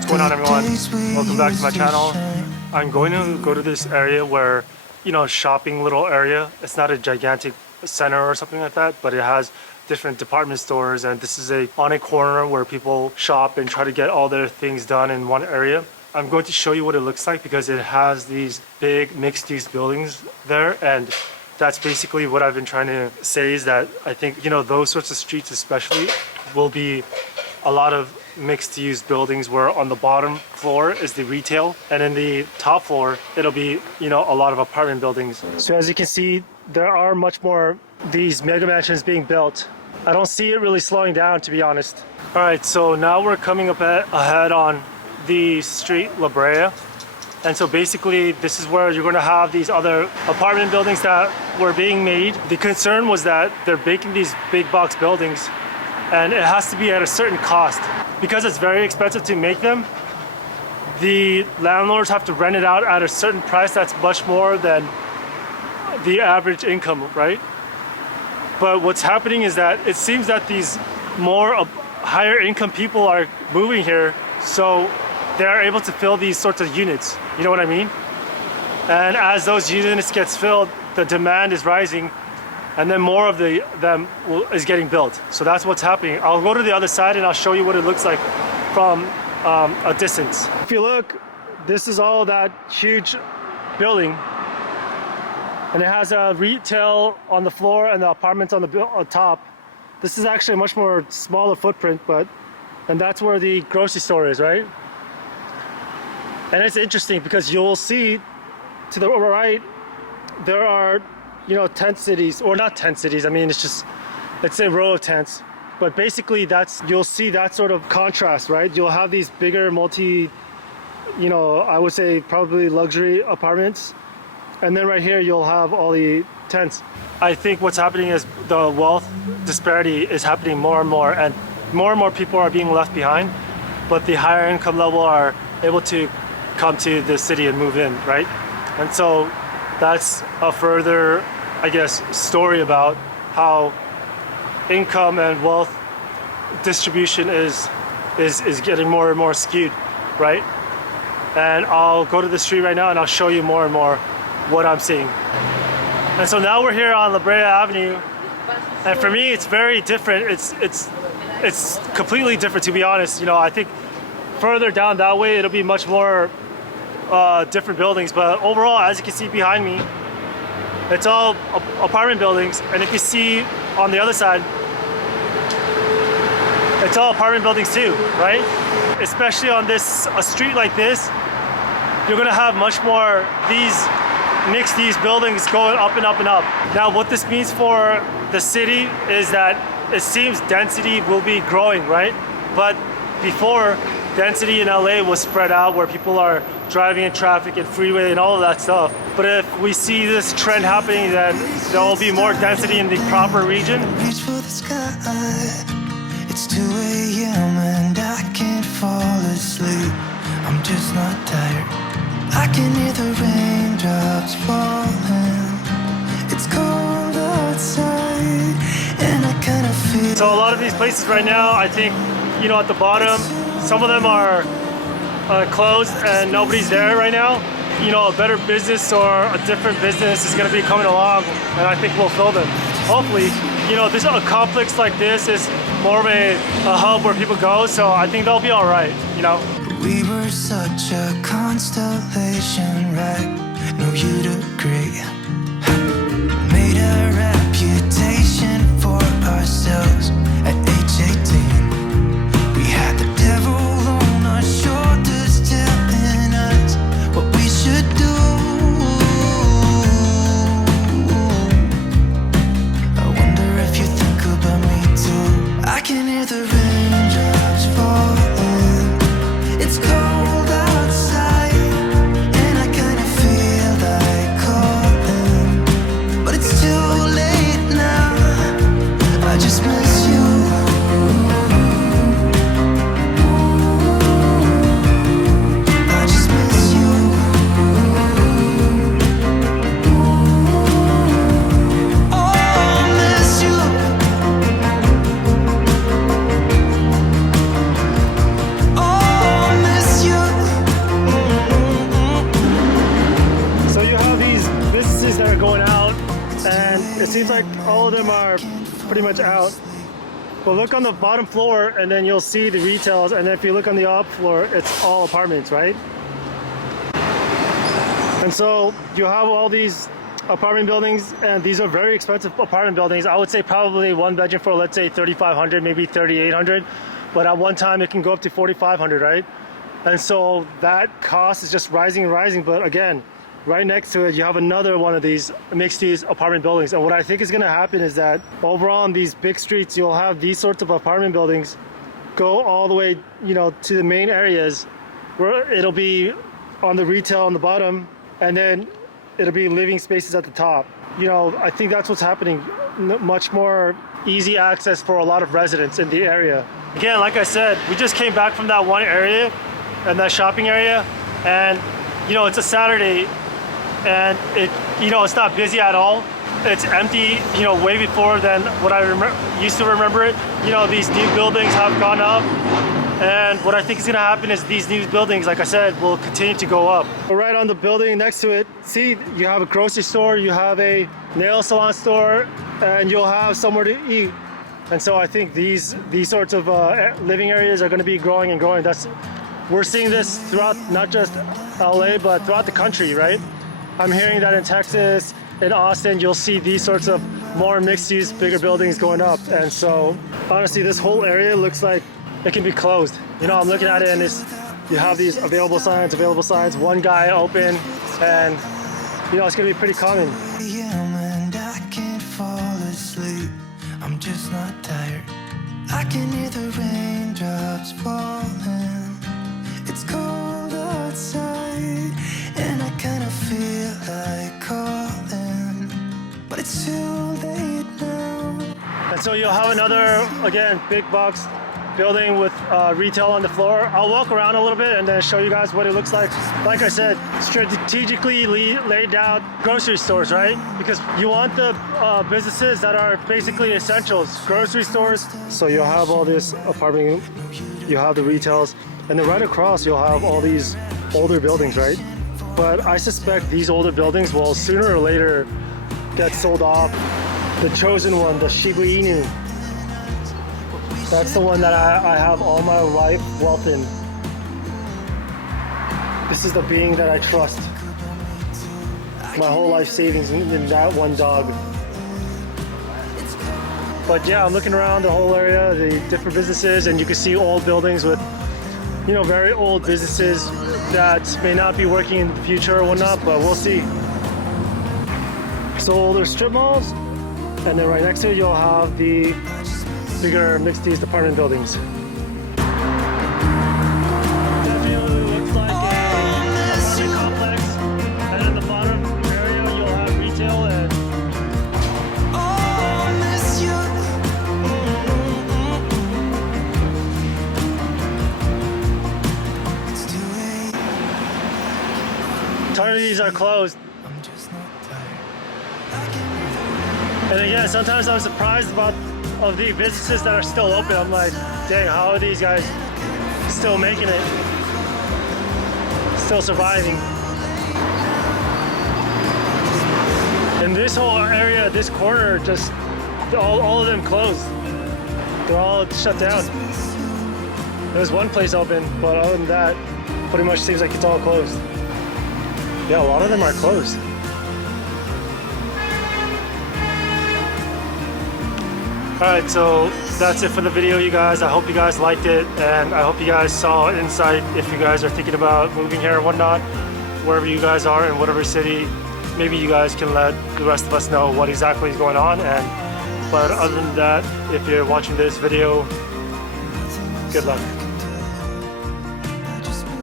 What's going on, everyone? Welcome back to my channel. I'm going to go to this area where, shopping little area. It's not a gigantic center or something like that, but it has different department stores, and this is on a corner where people shop and try to get all their things done in one area. I'm going to show you what it looks like because it has these big mixed-use buildings there, and that's basically what I've been trying to say, is that I think, those sorts of streets especially will be a lot of mixed-use buildings where on the bottom floor is the retail, and in the top floor it'll be a lot of apartment buildings. So as you can see, there are much more these mega mansions being built. I don't see it really slowing down, to be honest. All right, so now we're coming up ahead on the street La Brea, and so basically this is where you're going to have these other apartment buildings that were being made. The concern was that they're making these big box buildings and it has to be at a certain cost. Because it's very expensive to make them, the landlords have to rent it out at a certain price that's much more than the average income, right? But what's happening is that it seems that these more higher income people are moving here, so they're able to fill these sorts of units. You know what I mean? And as those units gets filled, the demand is rising, and then more of them is getting built. So that's what's happening. I'll go to the other side and I'll show you what it looks like from a distance. If you look, this is all that huge building, and it has a retail on the floor and the apartments on the top. This is actually a much more smaller footprint, and that's where the grocery store is, right? And it's interesting because you'll see to the right there are tent cities, or not tent cities. I mean, it's a row of tents, but basically you'll see that sort of contrast, right? You'll have these bigger I would say probably luxury apartments, and then right here you'll have all the tents. I think what's happening is the wealth disparity is happening more and more people are being left behind, but the higher income level are able to come to the city and move in, right? And so that's a further, I guess, story about how income and wealth distribution is getting more and more skewed, right? And I'll go to the street right now and I'll show you more and more what I'm seeing. And so now we're here on Brea Avenue, and for me it's very different. It's completely different, to be honest. I think further down that way it'll be much more different buildings, but overall, as you can see behind me, it's all apartment buildings, and if you see on the other side, it's all apartment buildings too, right? Especially on a street like this, you're gonna have much more these mixed-use buildings going up and up and up. Now, what this means for the city is that it seems density will be growing, right? But before, density in LA was spread out where people are driving in traffic and freeway and all of that stuff. But if we see this trend happening, then there will be more density in the proper region. Reach for the sky. It's 2 a.m. and I can't fall asleep. I'm just not tired. I can hear the raindrops falling. It's cold outside and I kind of feel. So a lot of these places right now, I think, at the bottom, some of them are closed and nobody's there right now. A better business or a different business is going to be coming along, and I think we'll fill them. Hopefully, a complex like this is more of a hub where people go, so I think they'll be all right. We were such a constellation, right? No, you'd agree. Made a reputation for ourselves at age 18. We had the devil on our shoulders telling us what we should do. I wonder if you think about me too. I can hear the raindrops falling. It's cold outside and I kind of feel like calling. pretty much out. But look on the bottom floor and then you'll see the retails, and then if you look on the up floor, it's all apartments, right? And so you have all these apartment buildings, and these are very expensive apartment buildings. I would say probably one bedroom for, let's say, $3,500, maybe $3,800, but at one time it can go up to $4,500, right? And so that cost is just rising and rising. But again, right next to it, you have another one of these mixed-use apartment buildings. And what I think is going to happen is that overall on these big streets, you'll have these sorts of apartment buildings go all the way, you know, to the main areas where it'll be on the retail on the bottom, and then it'll be living spaces at the top. You know, I think that's what's happening. Much more easy access for a lot of residents in the area. Again, like I said, we just came back from that one area and that shopping area, and you know, it's a Saturday and it's not busy at all. It's empty, you know, way before than what I used to remember it. You know, these new buildings have gone up, and what I think is going to happen is these new buildings, like I said, will continue to go up. But right on the building next to it, see, you have a grocery store, you have a nail salon store, and you'll have somewhere to eat. And so I think these sorts of living areas are going to be growing and growing. We're seeing this throughout not just LA, but throughout the country, right? I'm hearing that in Texas, in Austin, you'll see these sorts of more mixed-use, bigger buildings going up. And so honestly, this whole area looks like it can be closed. You know, I'm looking at it and you have these available signs, one guy open, and you know, it's gonna be pretty common. And I can't fall asleep. I'm just not tired. I can hear the raindrops falling. It's cold outside, and I kind of feel like calling, but it's too late now. And so you'll have another, again, big box building with retail on the floor. I'll walk around a little bit and then show you guys what it looks like. Like I said, strategically laid out grocery stores, right? Because you want the businesses that are basically essentials, grocery stores. So you'll have all this apartment, you have the retails, and then right across you'll have all these older buildings, right? But I suspect these older buildings will sooner or later get sold off. The chosen one, the Shiba Inu, that's the one that I have all my life wealth in. This is the being that I trust. My whole life savings in that one dog. But yeah, I'm looking around the whole area, the different businesses, and you can see old buildings with, you know, very old businesses that may not be working in the future or whatnot, but we'll see. So older strip malls, and then right next to it you'll have the bigger mixed-use apartment buildings. Definitely looks like an apartment complex, and in the bottom area you'll have retail and ton of these are closed. And again, sometimes I'm surprised of the businesses that are still open. I'm like, dang, how are these guys still making it? Still surviving. In this whole area, this corner, just all of them closed. They're all shut down. There's one place open, but other than that, pretty much seems like it's all closed. Yeah, a lot of them are closed. Alright, so that's it for the video, you guys. I hope you guys liked it, and I hope you guys saw insight if you guys are thinking about moving here or whatnot, wherever you guys are in whatever city. Maybe you guys can let the rest of us know what exactly is going on. But other than that, if you're watching this video, good luck.